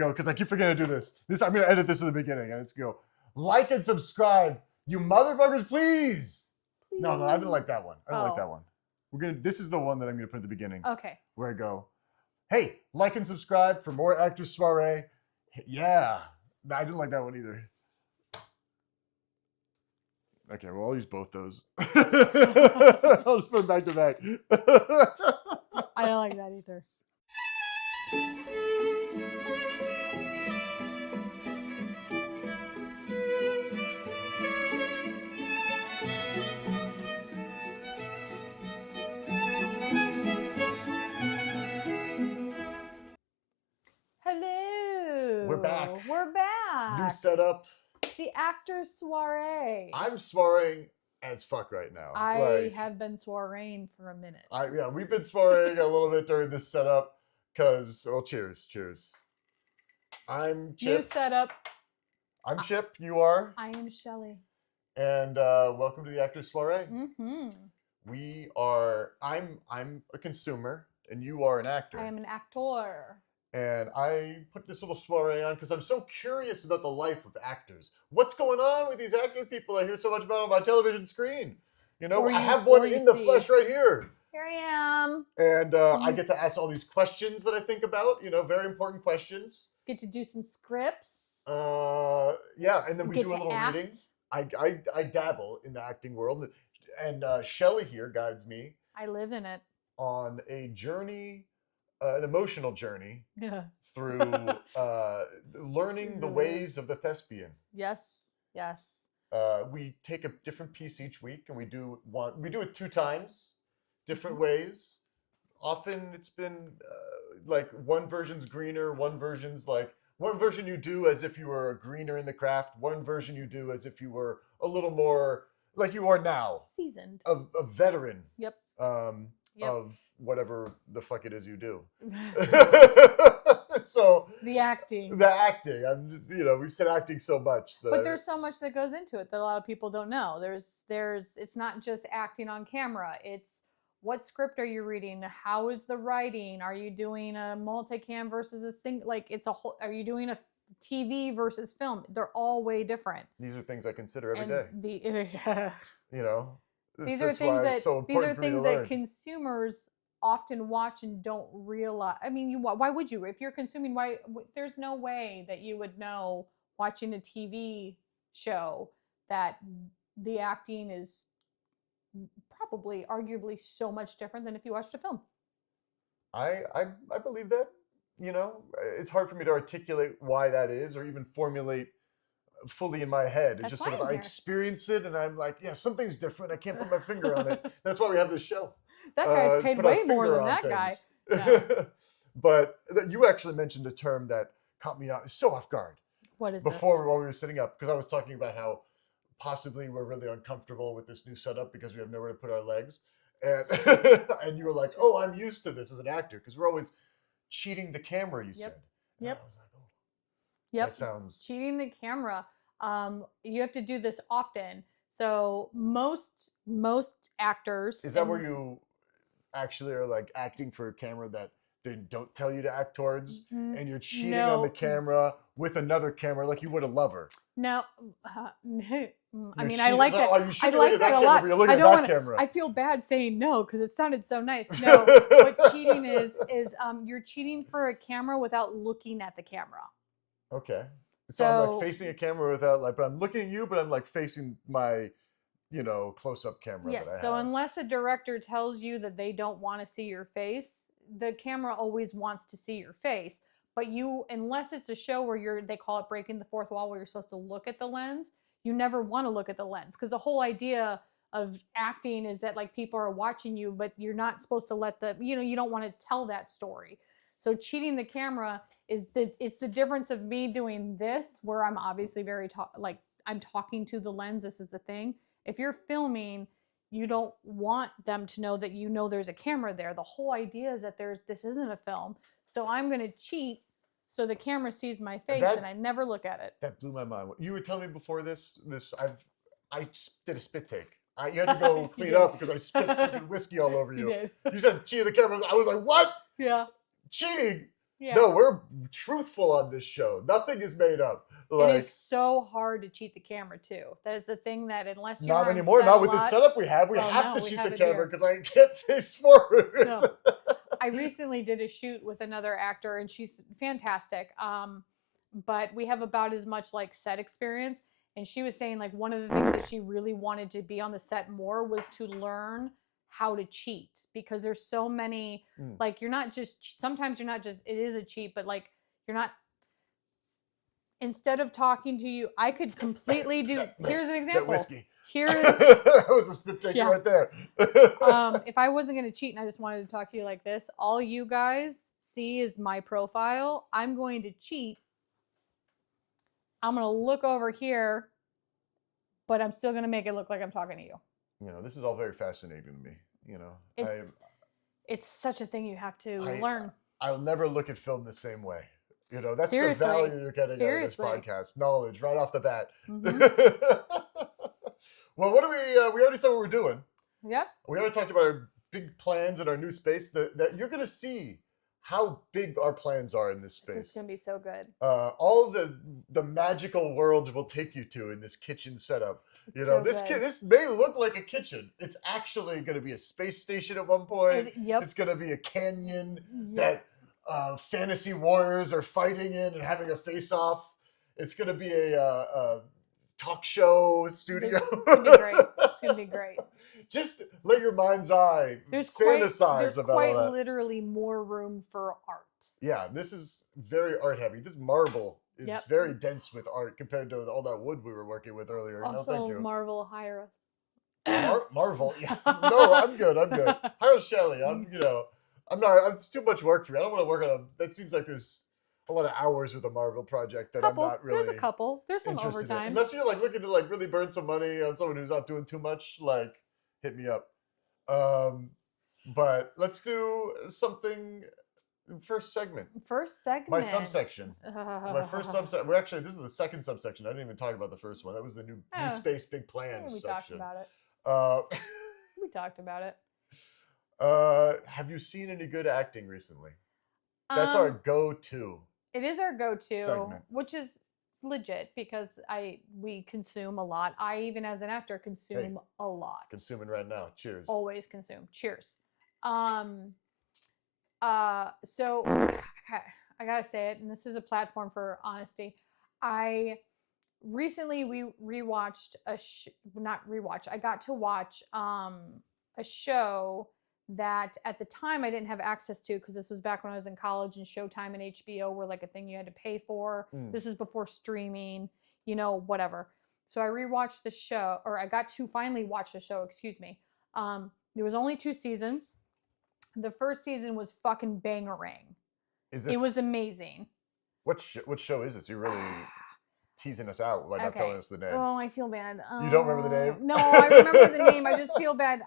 Go, because I keep forgetting to do this. I'm going to edit this in the beginning. Let's go. Like and subscribe, you motherfuckers, please. No, I didn't like that one. I don't like that one. This is the one that I'm going to put at the beginning. Okay. Where I go, hey, like and subscribe for more Actor Soiree. Yeah. No, I didn't like that one either. Okay, well, I'll use both those. I'll just put them back to back. I don't like that either. Hello. We're back. We're back. New setup. The Actor Soiree. I'm soireeing as fuck right now. I have been soireeing for a minute. We've been soireeing a little bit during this setup because, well, cheers. I'm Chip. New setup. I'm Chip. You are? I am Shelley. And welcome to the Actor Soiree. Mm-hmm. We are. I'm a consumer, and you are an actor. I am an actor. And I put this little soiree on because I'm so curious about the life of actors. What's going on with these actor people I hear so much about on my television screen? I have one in the flesh right here. Here I am. And I get to ask all these questions that I think about, very important questions. Get to do some scripts. Yeah, and then we do a little act. reading. I dabble in the acting world. And Shelley here guides me. I live in it. On a journey, an emotional journey. Yeah. Through learning the ways of the thespian. Yes. We take a different piece each week, and we do it 2 times, different ways. Often it's been like one version's greener, one version you do as if you were a greener in the craft, one version you do as if you were a little more like you are now, seasoned, a veteran. Yep. Of whatever the fuck it is you do. So the acting. We've said acting so much. But there's so much that goes into it that a lot of people don't know. It's not just acting on camera. It's what script are you reading? How is the writing? Are you doing a multicam versus a single? Like it's a whole. Are you doing a TV versus film? They're all way different. These are things I consider every day. These are things that consumers often watch and don't realize. I mean, why would you? If you're consuming, there's no way that you would know watching a TV show that the acting is probably, arguably, so much different than if you watched a film. I believe that. It's hard for me to articulate why that is, or even formulate fully in my head. It's just sort of I experience it and I'm like, yeah, something's different. I can't put my finger on it. That's why we have this show. That guy's paid way more than that guy. Yeah. But you actually mentioned a term that caught me so off guard. What is while we were sitting up, because I was talking about how possibly we're really uncomfortable with this new setup because we have nowhere to put our legs. And and you were like, oh, I'm used to this as an actor because we're always cheating the camera, you said. Yep. I was like, oh. Yep. That sounds... Cheating the camera. You have to do this often. So most actors... Is that where you actually are like acting for a camera that they don't tell you to act towards, and you're cheating on the camera with another camera like you would a lover? No. I mean, I like that. I like that a lot. I don't want to. I feel bad saying no because it sounded so nice. No, what cheating is you're cheating for a camera without looking at the camera. Okay. So I'm like facing a camera without but I'm looking at you, but I'm like facing my, close-up camera. Yes. So unless a director tells you that they don't want to see your face, the camera always wants to see your face. But unless it's a show where they call it breaking the fourth wall, where you're supposed to look at the lens, you never want to look at the lens because the whole idea of acting is that people are watching you, but you're not supposed to let you don't want to tell that story. So cheating the camera it's the difference of me doing this, where I'm obviously I'm talking to the lens. This is the thing. If you're filming, you don't want them to know that there's a camera there. The whole idea is that this isn't a film. So I'm going to cheat so the camera sees my face and I never look at it. That blew my mind. You were telling me before this I did a spit take. You had to go clean up because I spit whiskey all over you. You did. You said cheating the camera. I was like, what? Yeah. Cheating? Yeah. No, we're truthful on this show. Nothing is made up. It Like, is so hard to cheat the camera too. That is the thing that unless you're not on anymore. set Not a with the lot, setup we have. We well, have no, to we cheat have the it camera here. because I can't face forward. No. I recently did a shoot with another actor, and she's fantastic. But we have about as much like set experience. And she was saying like one of the things that she really wanted to be on the set more was to learn how to cheat, because there's so many like you're not just sometimes you're not just it is a cheat, but like you're not instead of talking to you, I could completely do. Here's an example. That whiskey. Here's That was a spit take right there. if I wasn't going to cheat and I just wanted to talk to you like this, all you guys see is my profile. I'm going to cheat. I'm going to look over here, but I'm still going to make it look like I'm talking to you. You know, this is all very fascinating to me. You know, It's such a thing you have to learn. I'll never look at film the same way. You know, that's Seriously. the value you're getting out of this Seriously. podcast. Knowledge right off the bat. Mhm. Well, what do we already said what we're doing. Yep. We already talked about our big plans and our new space that you're going to see how big our plans are in this space. It's going to be so good. All the magical worlds we'll take you to in this kitchen setup. You know, so good. this may look like a kitchen. It's actually going to be a space station at one point. Yep. It's going to be a canyon Yep. that fantasy warriors are fighting in and having a face-off. It's going to be a talk show studio. It's going to be great. It's going to be great. Just let your mind's eye fantasize about quite all that. literally more room for art. Yeah, this is very art heavy. This marble is Yep. very dense with art compared to all that wood we were working with earlier. No, thank Also, you. Marvel hire us. Marvel. Yeah. No, I'm good. Hire Shelley. I'm not. It's too much work for me. I don't want to work on that seems like there's a lot of hours with a Marvel project that I'm not really. There's a couple. There's some interested in. overtime. Unless you're like looking to like really burn some money on someone who's not doing too much, like hit me up. But let's do something. First segment. My subsection. My first subsection. We're actually, this is the second subsection. I didn't even talk about the first one. That was the new space big plans We section. talked about it. We talked about it. Have you seen any good acting recently? That's our go-to. It is our go-to segment. Which is legit because we consume a lot. I even as an actor consume a lot. Consuming right now. Cheers. Always consume. Cheers. So I gotta say it, and this is a platform for honesty. I recently rewatched I got to watch a show that at the time I didn't have access to because this was back when I was in college and Showtime and HBO were like a thing you had to pay for. This is before streaming, whatever. So I rewatched the show, or I got to finally watch the show, excuse me. There was only 2 seasons. The first season was fucking bangarang. It was amazing. What show is this? You're really teasing us out by not telling us the name. Oh, I feel bad. You don't remember the name? No, I remember the name. I just feel bad.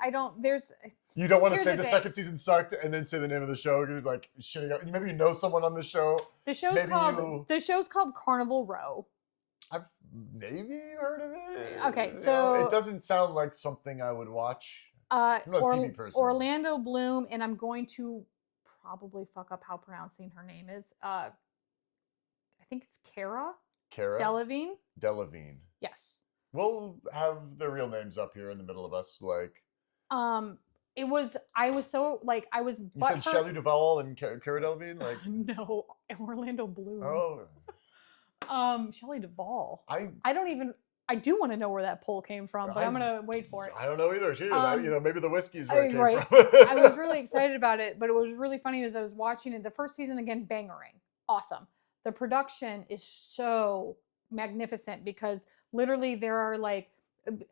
You don't want to Here's say the the thing. second season sucked and then say the name of the show. You're like shitting out. Maybe you know someone on the show. The show's called Carnival Row. I've maybe heard of it. Okay, You know, so it doesn't sound like something I would watch. I'm not a TV person. Orlando Bloom, and I'm going to probably fuck up how pronouncing her name is. I think it's Cara Delevingne. Yes. We'll have their real names up here in the middle of us. Like, I was so like I was. You said Shelley Duvall and Cara Delevingne, like no, Orlando Bloom. Oh, Shelley Duvall. I do want to know where that poll came from, but I'm gonna wait for it. I don't know either. Maybe the whiskey is where it came right. from. I was really excited about it, but it was really funny as I was watching it. The first season again, bangarang, awesome. The production is so magnificent because literally there are like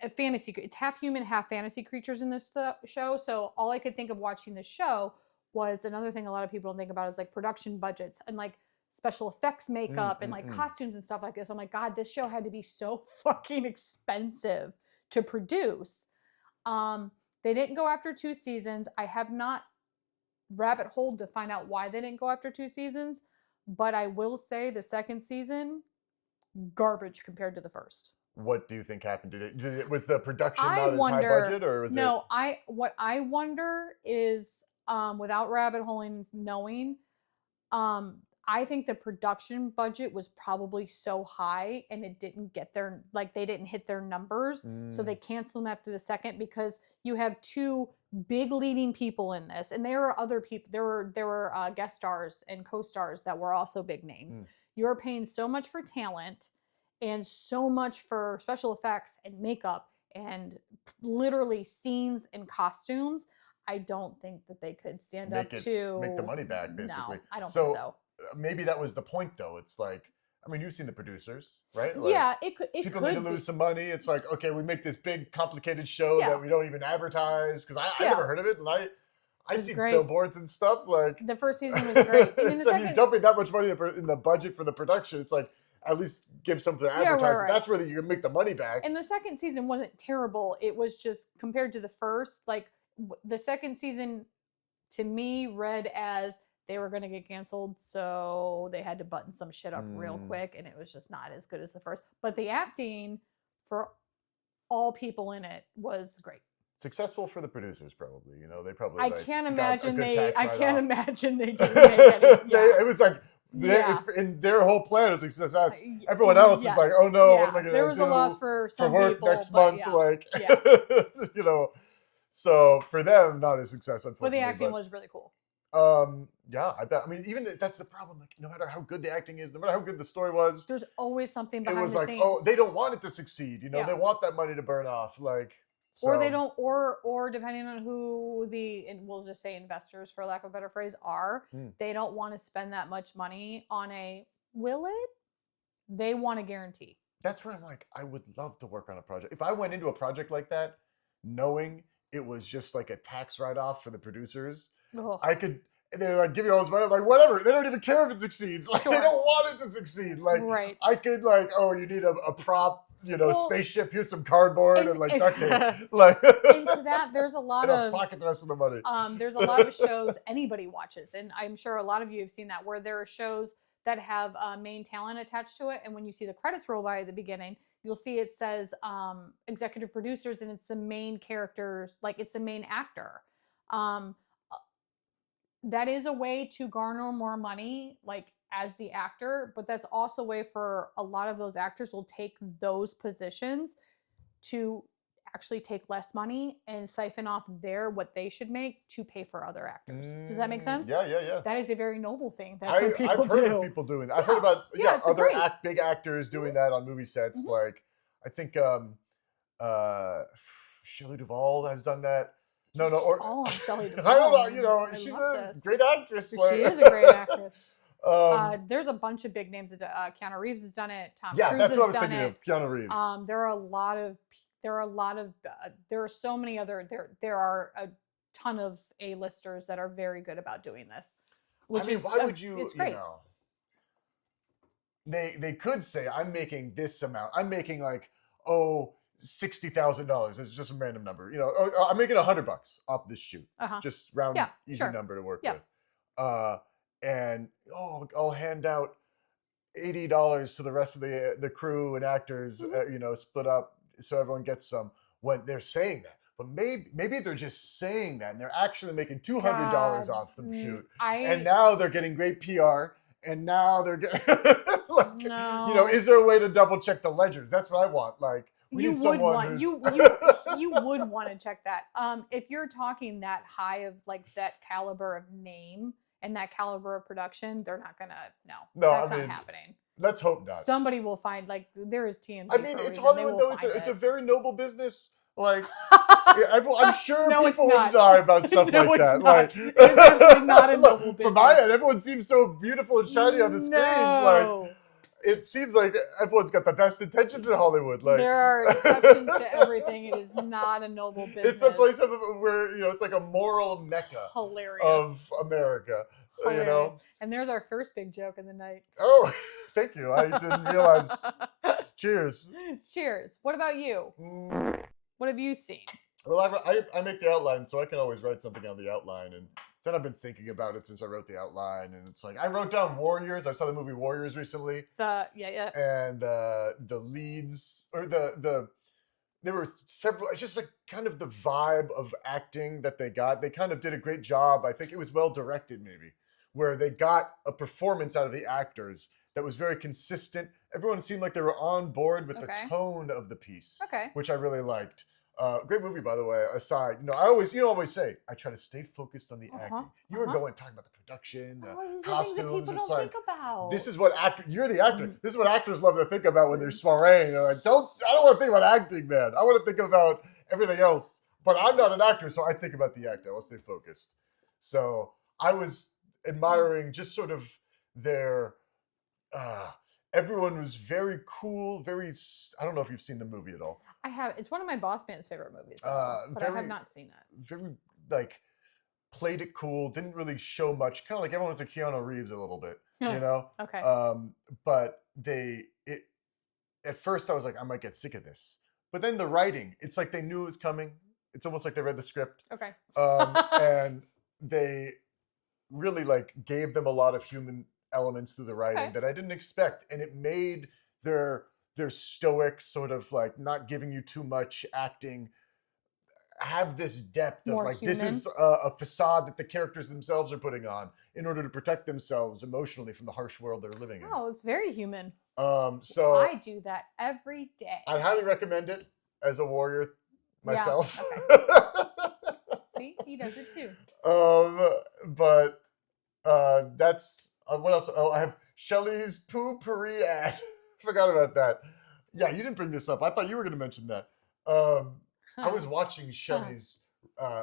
a fantasy. It's half human, half fantasy creatures in this show. So all I could think of watching the show was another thing a lot of people don't think about is like production budgets and like special effects makeup and like costumes and stuff like this. I'm like, God, this show had to be so fucking expensive to produce. They didn't go after 2 seasons. I have not rabbit holed to find out why they didn't go after 2 seasons, but I will say the second season, garbage compared to the first. What do you think happened? Was the production not as high budget, or was it? What I wonder is, without rabbit holing, knowing, I think the production budget was probably so high and it didn't get their, like, they didn't hit their numbers. So they canceled them after the second because you have two big leading people in this. And there are other people, there were guest stars and co-stars that were also big names. You're paying so much for talent and so much for special effects and makeup and literally scenes and costumes. I don't think that they could stand make the money back, basically. No, I don't think so. Maybe that was the point, though. It's like, I mean, you've seen the producers, right? Yeah, it could. People need to lose some money. It's like, okay, we make this big, complicated show that we don't even advertise because I never heard of it, and I see billboards and stuff. Like the first season was great. And so you're dumping that much money in the budget for the production. It's like, at least give something to advertise. Right. That's where you can make the money back. And the second season wasn't terrible. It was just compared to the first, like the second season, to me, read as they were going to get canceled, so they had to button some shit up real quick, and it was just not as good as the first. But the acting for all people in it was great. Successful for the producers, probably. You know, they probably. I can't imagine they didn't make any. It was like. In their whole plan is success. Everyone else is like, oh no, what am I going to do? There was a loss for some work people, next month, like, you know. So for them, not a success, unfortunately. But the acting was really cool. Yeah, I bet. I mean, even that's the problem. Like, no matter how good the acting is, no matter how good the story was, there's always something behind the scenes. Oh, they don't want it to succeed. You know, they want that money to burn off. Like. So. Or they don't, or depending on who and we'll just say investors, for lack of a better phrase, are, they don't want to spend that much money on will it? They want a guarantee. That's where I'm like, I would love to work on a project. If I went into a project like that, knowing it was just like a tax write-off for the producers, I could, they're like, give you all this money, like, whatever. They don't even care if it succeeds. Like, they don't want it to succeed. Like, I could, like, oh, you need a prop. You know, spaceship. Here's some cardboard and like duct tape. Like into that, there's a lot of pocket the rest of the money. There's a lot of shows anybody watches, and I'm sure a lot of you have seen that, where there are shows that have main talent attached to it, and when you see the credits roll by at the beginning, you'll see it says executive producers, and it's the main characters, like it's the main actor. That is a way to garner more money, like as the actor, but that's also a way for a lot of those actors will take those positions to actually take less money and siphon off what they should make to pay for other actors. Does that make sense? Yeah. That is a very noble thing. That's what people I've heard of people doing that. I've heard about other big actors doing that on movie sets. Like I think Shelley Duvall has done that. No, all on Shelley Duvall. I don't know. You know, she's a great actress. She is a great actress. There's a bunch of big names. Keanu Reeves has done it. Tom Cruise that's what I was has thinking done of. Keanu Reeves. There are so many other. There are a ton of A-listers that are very good about doing this. Which why would you? It's great. You know, they could say I'm making this amount. I'm making like $60,000. It's just a random number. You know, I'm making $100 off this shoot. Just round easy number to work with. And I'll hand out $80 to the rest of the crew and actors, you know, split up so everyone gets some. When they're saying that, but maybe they're just saying that, and they're actually making $200 off the shoot, and now they're getting great PR, and now they're getting you know, is there a way to double check the ledgers? That's what I want. Like you would want to check that. If you're talking that high of like that caliber of name. And that caliber of production, they're not gonna. No, that's not happening. Let's hope not. Somebody will find, like, there is TMZ. I mean, it's Hollywood, though. It's a very noble business. Like, I'm sure people would die about stuff like that. Like, it's definitely not a noble business. From my end, everyone seems so beautiful and shiny on the screens. Like, it seems like everyone's got the best intentions in Hollywood. Like, there are exceptions to everything. It is not a noble business. It's a place where, you know, it's like a moral mecca of America. Hilarious. You know? And there's our first big joke of the night. Oh, thank you. I didn't realize. Cheers. Cheers. What about you? What have you seen? Well, I make the outline, so I can always write something on the outline, and then I've been thinking about it since I wrote the outline, and it's like I wrote down Warriors. I saw the movie Warriors recently. And the leads or there were several. It's just like kind of the vibe of acting that they got. They kind of did a great job. I think it was well directed, maybe where they got a performance out of the actors that was very consistent. Everyone seemed like they were on board with the tone of the piece, which I really liked. Great movie, by the way. Aside, I always say I try to stay focused on the acting. You were talking about the production, the costumes. These are things that people don't think about. This is what you're the actor. This is what actors love to think about when they're soiree. I don't want to think about acting, man. I want to think about everything else. But I'm not an actor, so I think about the actor. I want to stay focused. So I was admiring just sort of their. Everyone was very cool. I don't know if you've seen the movie at all. I have. It's one of my boss man's favorite movies, but I have not seen it. Very played it cool. Didn't really show much. Kind of like everyone was like Keanu Reeves a little bit, Okay. But at first I was like, I might get sick of this. But then the writing, it's like they knew it was coming. It's almost like they read the script. Okay. And they really gave them a lot of human elements through the writing that I didn't expect, and it made their stoic sort of not giving you too much acting have this depth of More this human. is a facade that the characters themselves are putting on in order to protect themselves emotionally from the harsh world they're living in. Oh, it's very human. So I do that every day. I'd highly recommend it as a warrior myself. Yeah, okay. See, he does it too. But that's what else? Oh, I have Shelley's Poo-Pourri ad. Forgot about that. Yeah, you didn't bring this up. I thought you were going to mention that. I was watching Shelley's.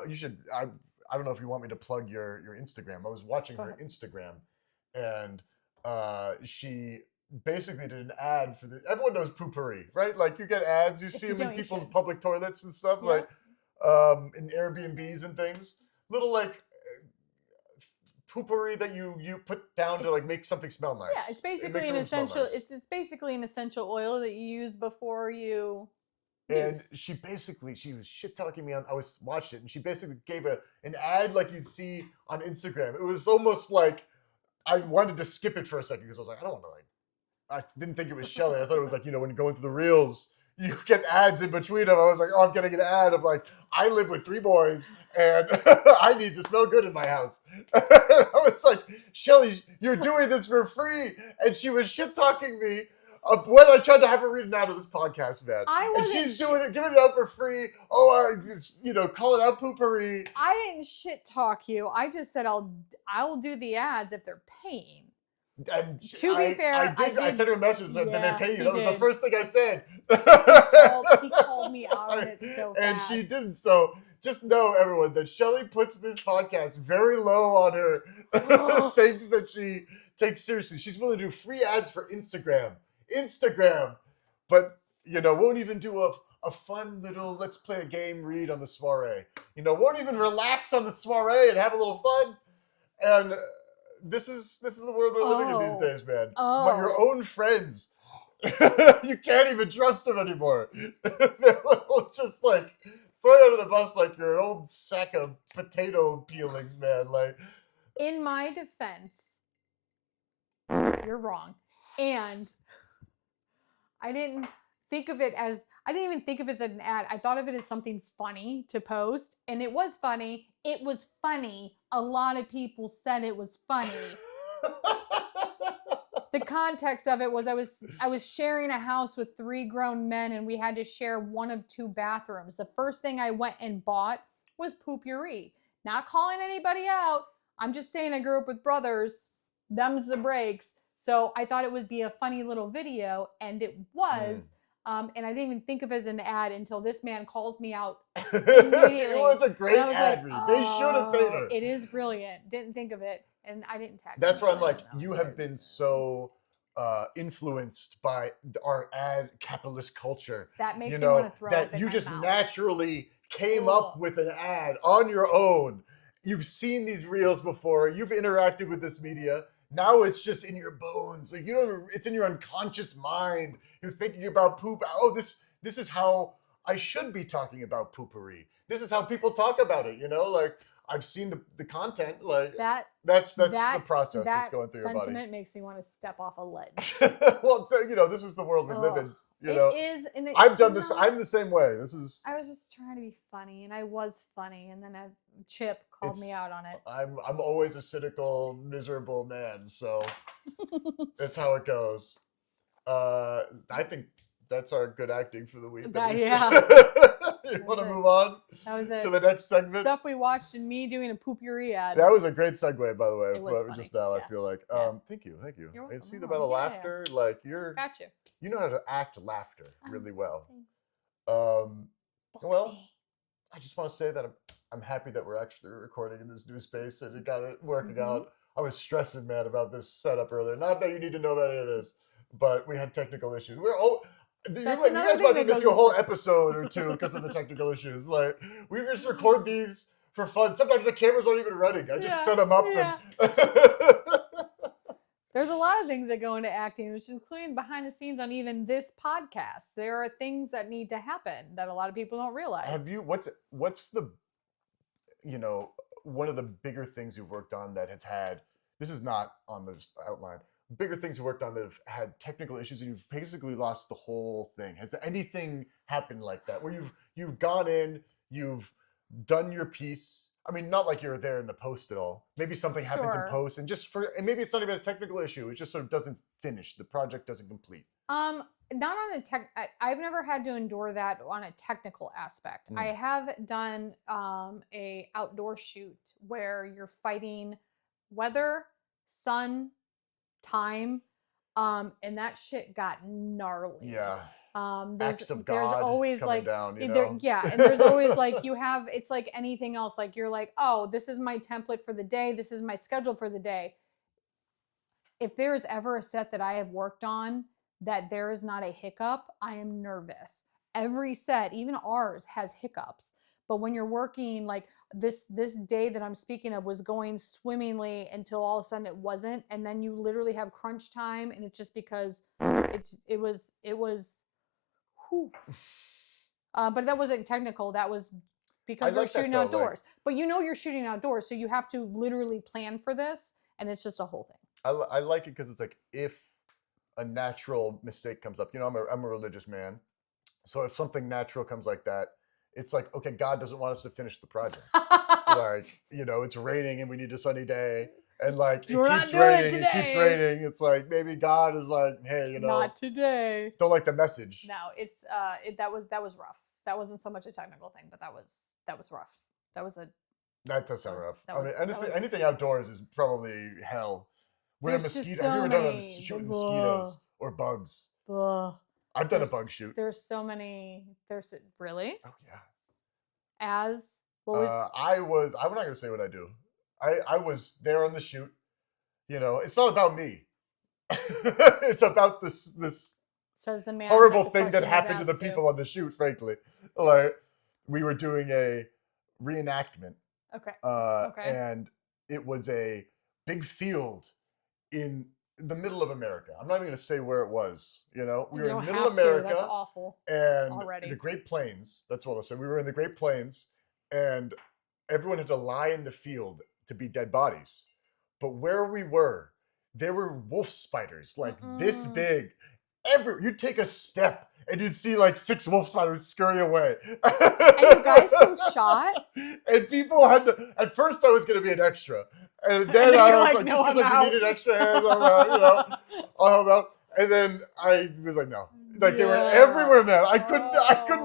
You should. I don't know if you want me to plug your Instagram. I was watching her Instagram, and she basically did an ad for the. Everyone knows Poo-Pourri, right? You get ads. You see them in people's public toilets and stuff, in Airbnbs and things. Little Poo-Pourri that you put down to make something smell nice. Yeah, it's basically an essential. It's basically an essential oil that you use before you. And she was shit talking me on. I was watched it, and she basically gave an ad like you'd see on Instagram. It was almost like I wanted to skip it for a second because I was like, I don't want to I didn't think it was Shelley. I thought it was when you're going through the reels, you get ads in between them. I was like, oh, I'm getting an ad of I live with 3 boys and I need to smell good in my house. I was like, Shelley, you're doing this for free. And she was shit talking me when I tried to have her read it out of this podcast, man. And she's doing it, giving it out for free. Oh, call it out Poo-Pourri. I didn't shit talk you. I just said I will do the ads if they're paying. And to be fair, I sent her a message and said, did they pay you? That was the first thing I said. He called me out on it so fast. And she didn't. So just know, everyone, that Shelley puts this podcast very low on her things that she takes seriously. She's willing to do free ads for Instagram, but won't even do a fun little let's play a game read on the soiree. Won't even relax on the soiree and have a little fun. And this is the world we're living in these days, man. But your own friends, you can't even trust them anymore. They'll just throw you under the bus like you're an old sack of potato peelings, man. In my defense, you're wrong, and I didn't even think of it as an ad. I thought of it as something funny to post, and it was funny. It was funny. A lot of people said it was funny. The context of it was I was sharing a house with 3 grown men, and we had to share one of 2 bathrooms. The first thing I went and bought was Poo-Pourri. Not calling anybody out. I'm just saying I grew up with brothers. Them's the breaks. So I thought it would be a funny little video, and it was. And I didn't even think of it as an ad until this man calls me out immediately. It was a great ad read. They should have paid her. It is brilliant. Didn't think of it, and I didn't tag. That's where I'm like, you have been so influenced by our ad capitalist culture. That makes me want to throw up in you my just mouth. Naturally came up with an ad on your own. You've seen these reels before. You've interacted with this media. Now it's just in your bones. It's in your unconscious mind. You're thinking about poop. Oh, this is how I should be talking about Poo-Pourri. This is how people talk about it. I've seen the content. That's the process that's going through your body. That sentiment makes me want to step off a ledge. Well, this is the world we live in. You know, is, and it's I've done this. not- I'm the same way. This is. I was just trying to be funny, and I was funny, and then Chip called me out on it. I'm always a cynical, miserable man, so that's how it goes. I think that's our good acting for the week. Yeah. You want to move on That was it. to the next segment? Stuff we watched and me doing a poopery ad. That was a great segue, by the way. It was Just funny. now, Yeah. I feel like. Yeah. Thank you. You're I welcome. see that by the Yeah, yeah. laughter, like you Got you. you know how to act laughter really well. Thanks. Well, I just want to say that I'm happy that we're actually recording in this new space and it got it working out. I was stressing, man, about this setup earlier. Not that you need to know about any of this, but we had technical issues. You another guys thing might that miss goes you a whole into- episode or two because of the technical issues. Like we just record these for fun. Sometimes the cameras aren't even running. I just set them up. Yeah. And There's a lot of things that go into acting, which is including behind the scenes on even this podcast. There are things that need to happen that a lot of people don't realize. Have you? What's the? One of the bigger things you've worked on that has had. This is not on the outline. Bigger things you worked on that have had technical issues and you've basically lost the whole thing. Has anything happened like that where you've gone in, you've done your piece? I mean, not like you're there in the post at all. Maybe something happens in Sure. post, and maybe it's not even a technical issue. It just sort of doesn't finish. The project doesn't complete. Not on a tech. I've never had to endure that on a technical aspect. I have done a outdoor shoot where you're fighting weather, sun, time, and that shit got gnarly. Yeah. Acts of there's God always coming like down, you there, know? yeah, and there's always like it's like anything else. Like you're like, oh, this is my template for the day. This is my schedule for the day. If there is ever a set that I have worked on that there is not a hiccup, I am nervous. Every set, even ours, has hiccups. But when you're working like this day that I'm speaking of was going swimmingly until all of a sudden it wasn't, and then you literally have crunch time, and it's just because it was. Whew. But that wasn't technical. That was because we're like that shooting though, outdoors. But you're shooting outdoors, so you have to literally plan for this, and it's just a whole thing. I like it because it's like if a natural mistake comes up, I'm a religious man, so if something natural comes like that, it's like, okay, God doesn't want us to finish the project. Like, it's raining and we need a sunny day, and like You're it not keeps doing it raining, it keeps today. raining. It's like maybe God is like, hey, Not today. don't like the message. No, it's that was rough. That wasn't so much a technical thing, but that was rough. That does sound rough. that I mean, was- anything outdoors is probably hell. With a There's just mosquito, so have you ever done many- shooting mosquitoes or bugs? Ugh. I've done a There's- bug shoot. There's so many. There's really Oh yeah. as what was I'm not gonna say what I do. I was there on the shoot. It's not about me. It's about this says the man. horrible the thing that question was happened to the asked people on the shoot. Frankly, like we were doing a reenactment, Okay. and it was a big field in the middle of America. I'm not even gonna say where it was. We You were in don't middle have America. to. That's awful. And already. the Great Plains. That's what I said. We were in the Great Plains, and everyone had to lie in the field to be dead bodies. But where we were, there were wolf spiders like this Mm-mm. big. You'd take a step and you'd see like 6 wolf spiders scurry away. And you guys still shot? And people had to. At first, I was going to be an extra, and then And then I you're was like, like, "No, just because I'm I out." needed extra hands, I'll help out. And then I was like, no. Like they were Yeah. everywhere, man. I couldn't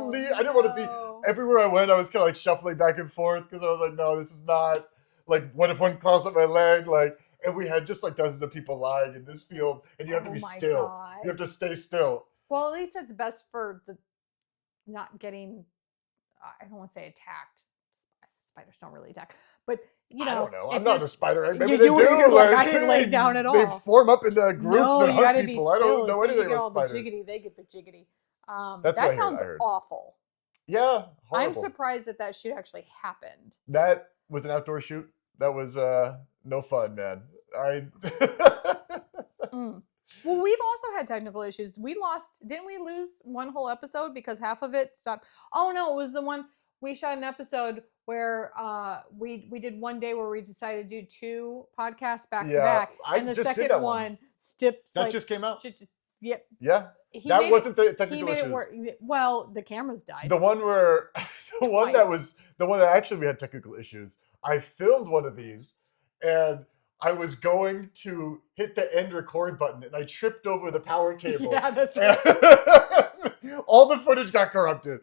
Oh, leave. I didn't want to be no. everywhere I went. I was kind of like shuffling back and forth because I was like, no, this is not like. What if one claws up my leg? Like, and we had just like dozens of people lying in this field, and you have to Oh be my still. God. You have to stay still. Well, at least it's best for the not getting. I don't want to say attacked. Spiders don't really attack, but I don't know. if I'm not you're- a spider. Maybe you they do- do. you're like, I Like, didn't lay down at They all. form up into groups No, and you gotta hunt be people. I still. don't know As soon as anything you get about all spiders. Bajiggity, they get bajiggity. That's what I That sounds heard. awful. Yeah, I'm horrible. surprised that shoot actually happened. That was an outdoor shoot. That was no fun, man. Well, we've also had technical issues. Didn't we lose one whole episode because half of it stopped? Oh no, it was the one we shot an episode where we did one day where we decided to do 2 podcasts back to back, I and the just did second that one skips That like just came out. shit just Yep. Yeah, He that made wasn't the He technical made issue. it work. Well, the cameras died. The one where, the one that Twice. was the one that actually we had technical issues. I filmed one of these, and I was going to hit the end record button, and I tripped over the power cable. Yeah, that's right. All the footage got corrupted,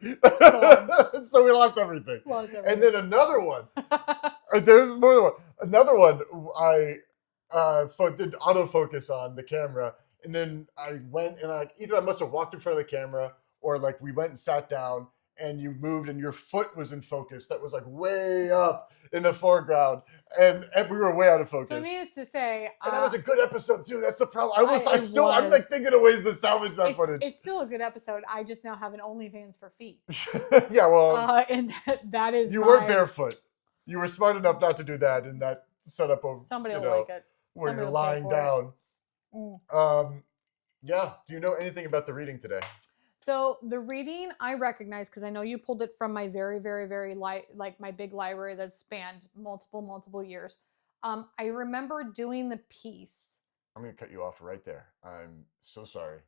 so we lost everything. And then another one. There's more than one. Another one. I did autofocus on the camera, and then I went and either I must have walked in front of the camera, or like we went and sat down, and you moved, and your foot was in focus. That was like way up in the foreground, and we were way out of focus. So needless to say, and that was a good episode too. That's the problem. I'm was. like thinking of ways to salvage that footage. It's still a good episode. I just now have an OnlyFans for feet. Yeah, well, and that is you weren't barefoot. You were smart enough not to do that in that setup of somebody will like it. Where Somebody you're lying down. Mm. Yeah. Do you know anything about the reading today? So the reading I recognize because I know you pulled it from my very, very, very like my big library that spanned multiple years. I remember doing the piece. I'm going to cut you off right there. I'm so sorry.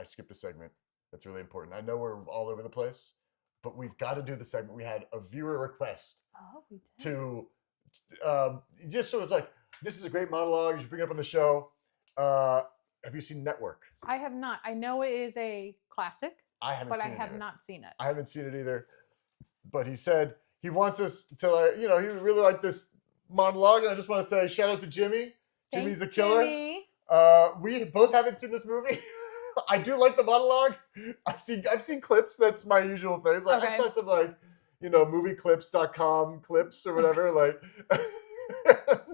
I skipped a segment. That's really important. I know we're all over the place, but we've got to do the segment. We had a viewer request we did. to just so it's like, this is a great monologue. You should bring it up on the show. Have you seen Network? I have not. I know it is a classic. I haven't seen it. But I have not seen it. I haven't seen it either. But he said he wants us to, he really liked this monologue. And I just want to say shout out to Jimmy. Jimmy's a killer. Jimmy. We both haven't seen this movie. I do like the monologue. I've seen clips. That's my usual thing. It's like, I saw some movieclips.com clips or whatever. Like.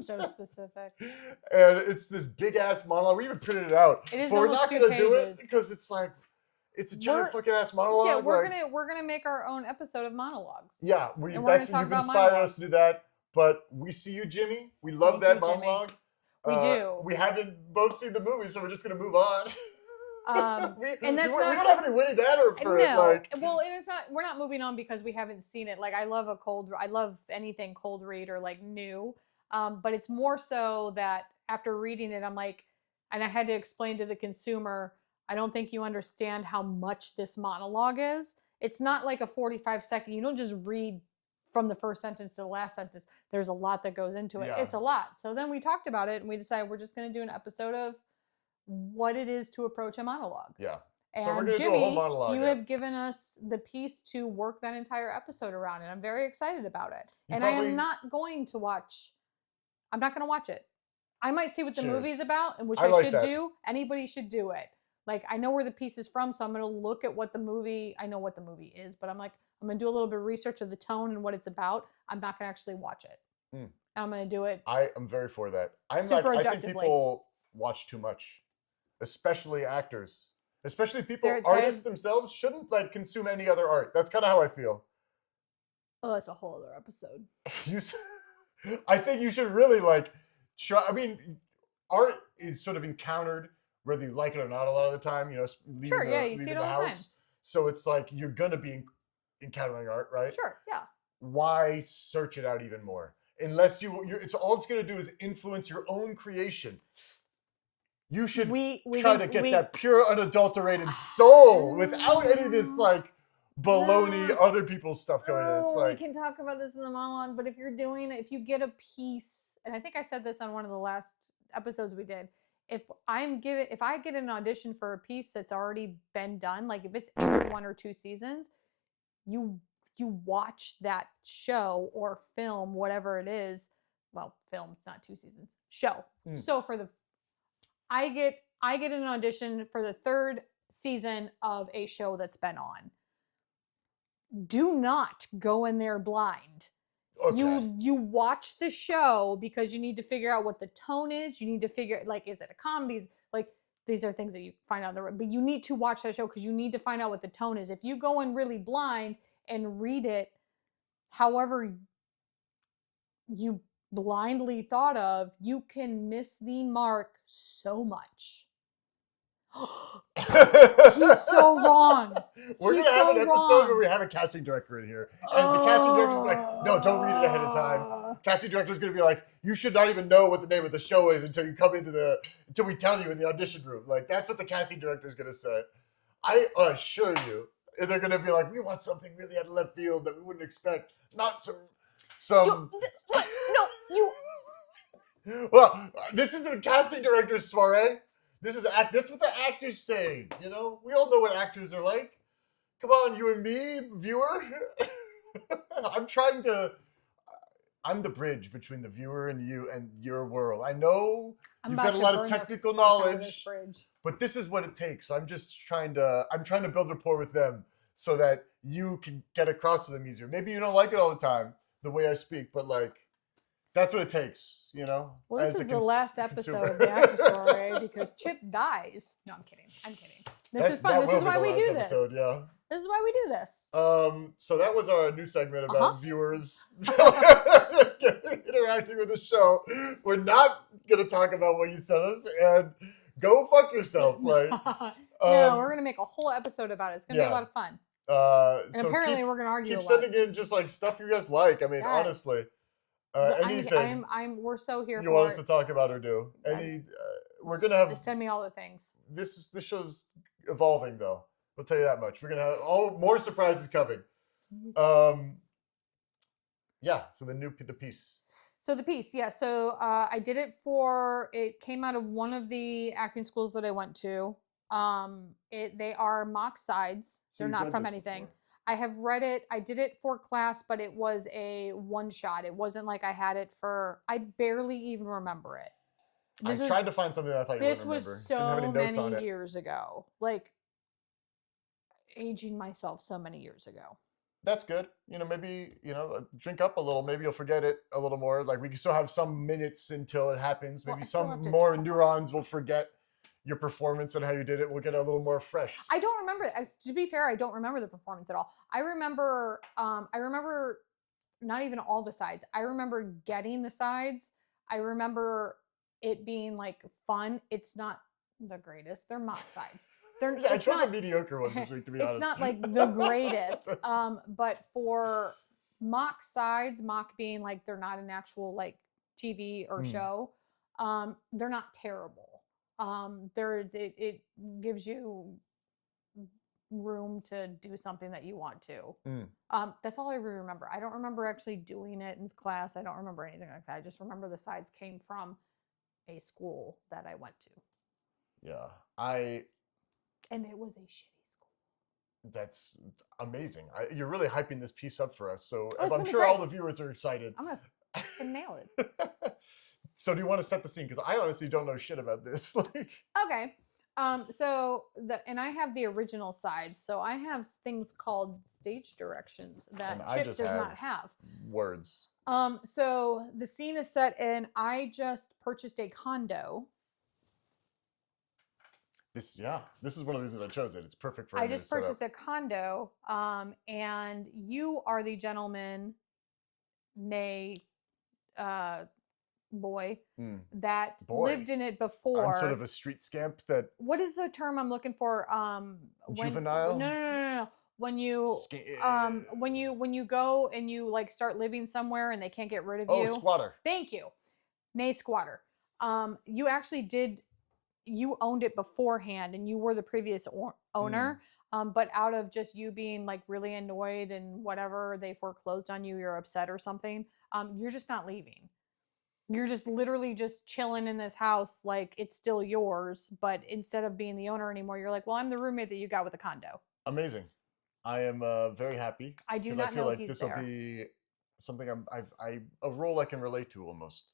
So specific. And it's this big ass monologue. We even printed it out. It is but we're not gonna do it because it's like it's a giant fucking ass monologue. Yeah, we're gonna make our own episode of monologues. Yeah, you've inspired us to do that. But we see you, Jimmy. We love that monologue. We do. We haven't both seen the movie, so we're just gonna move on. And that's we don't have any witty banter for it. Like, well, and it's not. We're not moving on because we haven't seen it. Like, I love anything cold read or like new. But it's more so that after reading it, I'm like, and I had to explain to the consumer, I don't think you understand how much this monologue is. It's not like a 45-second. You don't just read from the first sentence to the last sentence. There's a lot that goes into it. Yeah. It's a lot. So then we talked about it and we decided we're just going to do an episode of what it is to approach a monologue. Yeah. And so we're going to do a whole monologue. You have given us the piece to work that entire episode around, and I'm very excited about it. I am not going to watch. I'm not going to watch it. I might see what the movie's about, and which I should do. Anybody should do it. Like, I know where the piece is from, so I'm going to look at what the movie. I know what the movie is, but I'm going to do a little bit of research of the tone and what it's about. I'm not going to actually watch it. I'm going to do it. I am very for that. I think people watch too much, especially actors, especially people. Artists themselves shouldn't consume any other art. That's kind of how I feel. Oh, that's a whole other episode. I think you should really try. I mean, art is sort of encountered whether you like it or not a lot of the time. Leaving the house. So it's like you're gonna be encountering art, right? Sure, yeah. Why search it out even more? Unless it's all it's gonna do is influence your own creation. You should try to get that pure, unadulterated soul without any of this baloney other people's stuff going in. It's we can talk about this in the monologue, but if you get a piece, and I think I said this on one of the last episodes we did, if I get an audition for a piece that's already been done, like if it's aired 1 or 2 seasons, you watch that show or film, whatever it is. Well, film, it's not 2 seasons. Show. So I get an audition for the 3rd season of a show that's been on. Do not go in there blind. Okay. You watch the show because you need to figure out what the tone is. You need to figure is it a comedy? These are things that you find out but you need to watch that show because you need to find out what the tone is. If you go in really blind and read it however you blindly thought of, you can miss the mark so much. He's so wrong. We're going to have an episode where we have a casting director in here. And the casting director's like, no, don't read it ahead of time. casting director's gonna be like, you should not even know what the name of the show is until you come until we tell you in the audition room. Like that's what the casting director's gonna say. I assure you, they're gonna be like, we want something really out of left field that we wouldn't expect, not some. What? No, you. Well, this is the casting director's soiree. This is what the actors say. You know, we all know what actors are like. Come on, you and me, viewer. I'm the bridge between the viewer and you and your world. I know you've got a lot of technical knowledge, but this is what it takes. I'm trying to build rapport with them so that you can get across to them easier. Maybe you don't like it all the time, the way I speak, but like that's what it takes, you know? Well, this is the last episode of the Actor Soiree because Chip dies. No, I'm kidding. This is fun. This is why we do this. Yeah. This is why we do this. So that was our new segment about viewers interacting with the show. We're not gonna talk about what you sent us and go fuck yourself. Like no, we're gonna make a whole episode about it. It's gonna be a lot of fun. And so apparently we're gonna argue. Keep sending in just like stuff you guys like. I mean, honestly, anything. We're so here. You want us to talk about or do? We're gonna have. Send me all the things. This show's evolving though. I'll tell you that much. We're gonna have more surprises coming. Yeah. So the piece. So the piece, yeah. So I did it it came out of one of the acting schools that I went to. They are mock sides. So they're not from anything. Before. I have read it. I did it for class, but it was a one shot. It wasn't like I had it I barely even remember it. I tried to find something that I thought you would remember. This was so many years ago. Like aging myself so many years ago. That's good. You know, maybe, drink up a little. Maybe you'll forget it a little more. Like we can still have some minutes until it happens. Maybe some more neurons will forget your performance and how you did it. We'll get a little more fresh. I don't remember. To be fair, I don't remember the performance at all. I remember not even all the sides. I remember getting the sides. I remember it being like fun. It's not the greatest. They're mock sides. I chose a mediocre one this week, to be honest. It's not like the greatest. But for mock sides, mock being like they're not an actual like TV or show, they're not terrible. It gives you room to do something that you want to. That's all I really remember. I don't remember actually doing it in class. I don't remember anything like that. I just remember the sides came from a school that I went to. Yeah, and it was a shitty school. That's amazing. You're really hyping this piece up for us. So I'm sure all the viewers are excited. I'm going to fucking nail it. So do you want to set the scene? Because I honestly don't know shit about this. Okay. And I have the original sides. So I have things called stage directions that Chip does not have. Words. So the scene is set I just purchased a condo. This is one of the reasons I chose it. It's perfect for I just purchased a condo, and you are the gentleman, boy, that lived in it before. I'm sort of a street scamp that... What is the term I'm looking for? Juvenile? No. When you go and you like start living somewhere and they can't get rid of you. Oh, squatter. Thank you. Squatter. You actually you owned it beforehand and you were the previous owner. But out of just you being like really annoyed and whatever, they foreclosed on you, you're upset or something. You're just not leaving. You're just literally just chilling in this house like it's still yours, but instead of being the owner anymore, you're like, well, I'm the roommate that you got with the condo. Amazing. I am very happy. I do not know like this will be something a role I can relate to almost.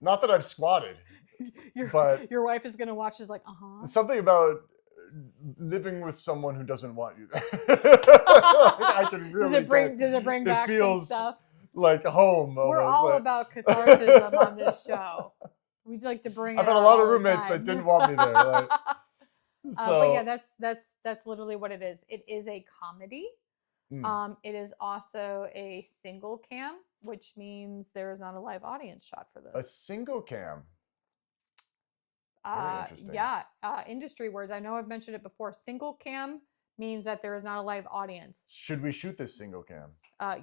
Not that I've squatted. But your wife is gonna watch this like, something about living with someone who doesn't want you there. I can really. Does it bring back some stuff? Like home. We're all about catharsis on this show. We'd like to bring. I've had a lot of roommates that didn't want me there. Like, but yeah, that's literally what it is. It is a comedy. It is also a single cam, which means there is not a live audience shot for this. A single cam. Industry words. I know I've mentioned it before. Single cam means that there is not a live audience. Should we shoot this single cam?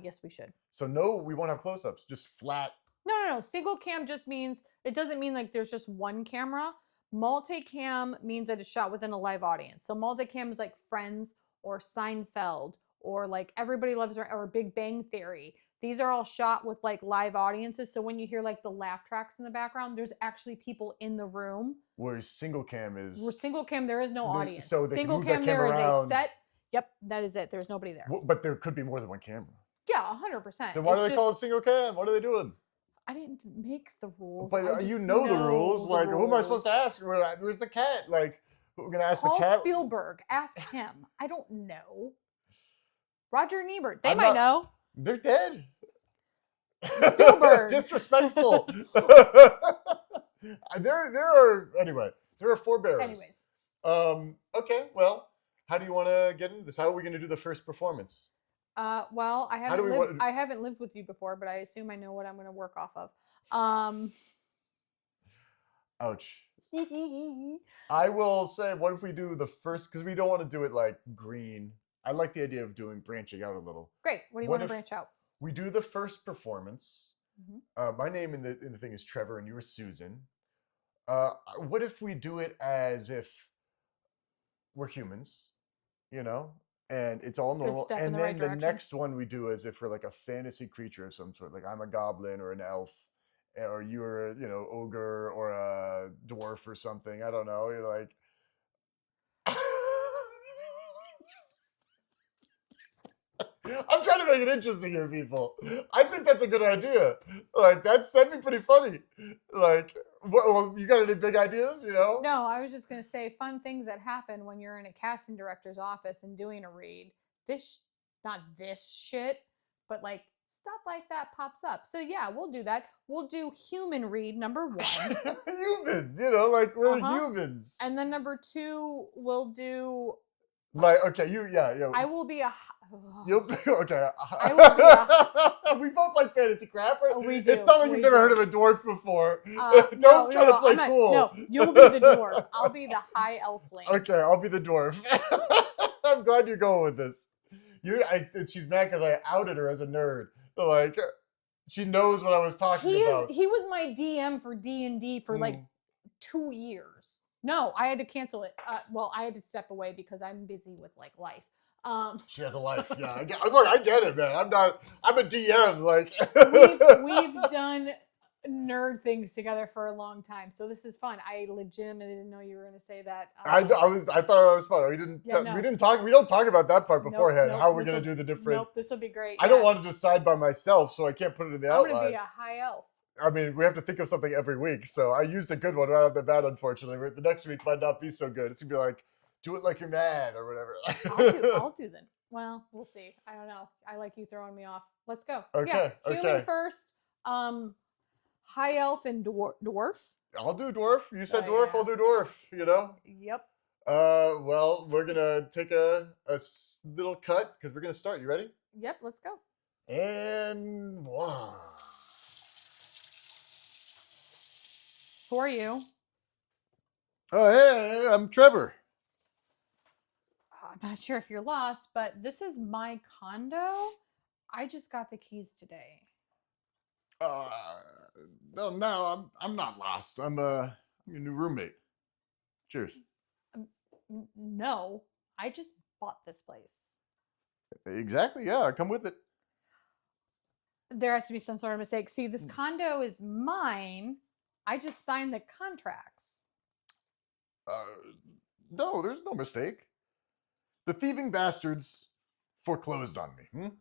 Yes, we should. So no, we won't have close-ups. Just flat. No. Single cam just means, it doesn't mean like there's just one camera. Multicam means that it's shot within a live audience. So multicam is like Friends or Seinfeld or like Everybody Loves or Big Bang Theory. These are all shot with like live audiences. So when you hear like the laugh tracks in the background, there's actually people in the room. Whereas single cam is. Where single cam, there is no audience. So they single can move that cam, there camera is around. a set. Yep, that is it. There's nobody there. But there could be more than one camera. Yeah, 100%. Then why do they call it single cam? What are they doing? I didn't make the rules. But you know the rules. Like, who am I supposed to ask? Where's the cat? Like, we're gonna ask Call the cat. Spielberg. Ask him. I don't know. Roger and Ebert. They might know. They're dead. Spielberg. Disrespectful. There are anyway. There are forebearers. Anyways. Okay. Well, how do you want to get into this? How are we going to do the first performance? Well, I haven't lived with you before, but I assume I know what I'm going to work off of. Ouch. I will say, what if we do the first? Because we don't want to do it like green. I like the idea of branching out a little. Great. What do you want to branch out? We do the first performance. My name in the thing is Trevor, and you were Susan. What if we do it as if we're humans, you know, and it's all normal, and then the next one we do as if we're like a fantasy creature of some sort, like I'm a goblin or an elf, or you're ogre or a dwarf or something. I don't know. You're like. I'm trying to make it interesting here, people. I think that's a good idea. Like, that'd be pretty funny. Like, well, you got any big ideas, No, I was just going to say fun things that happen when you're in a casting director's office and doing a read. Not this shit, but like stuff like that pops up. So yeah, we'll do that. We'll do human read number 1. Human, like we're humans. And then number 2, we'll do. Like, okay, I will be a. You'll be okay. I will be a, we both like fantasy crap. Right? We do. It's not like you've never heard of a dwarf before. Don't try to play cool. No, you'll be the dwarf. I'll be the high elfling. Okay, I'll be the dwarf. I'm glad you're going with this. She's mad because I outed her as a nerd. Like, she knows what I was talking about. He was my DM for D&D for like 2 years. No, I had to cancel it. Well, I had to step away because I'm busy with like life. She has a life. Yeah, I get it, man. I'm a DM. Like, we've done nerd things together for a long time, so this is fun. I legitimately didn't know you were going to say that. I thought that was fun. We don't talk about that part beforehand. How we're going to do the different. Nope, this will be great. I don't want to decide by myself, so I can't put it in the outline. I'm going to be a high elf. I mean, we have to think of something every week, so I used a good one right off the bat. Unfortunately, the next week might not be so good. It's gonna be like, do it like you're mad or whatever. I'll do then. Well, we'll see. I don't know. I like you throwing me off. Let's go. Okay. Human first. High elf and dwarf. I'll do dwarf. You said dwarf. Yeah. I'll do dwarf. Yep. Well, we're gonna take a little cut because we're gonna start. You ready? Yep. Let's go. And wow. Who are you? Oh, hey, I'm Trevor. I'm not sure if you're lost, but this is my condo. I just got the keys today. No, I'm not lost. I'm your new roommate. Cheers. No, I just bought this place. Exactly. Yeah, come with it. There has to be some sort of mistake. See, this condo is mine. I just signed the contracts. No, there's no mistake. The thieving bastards foreclosed on me.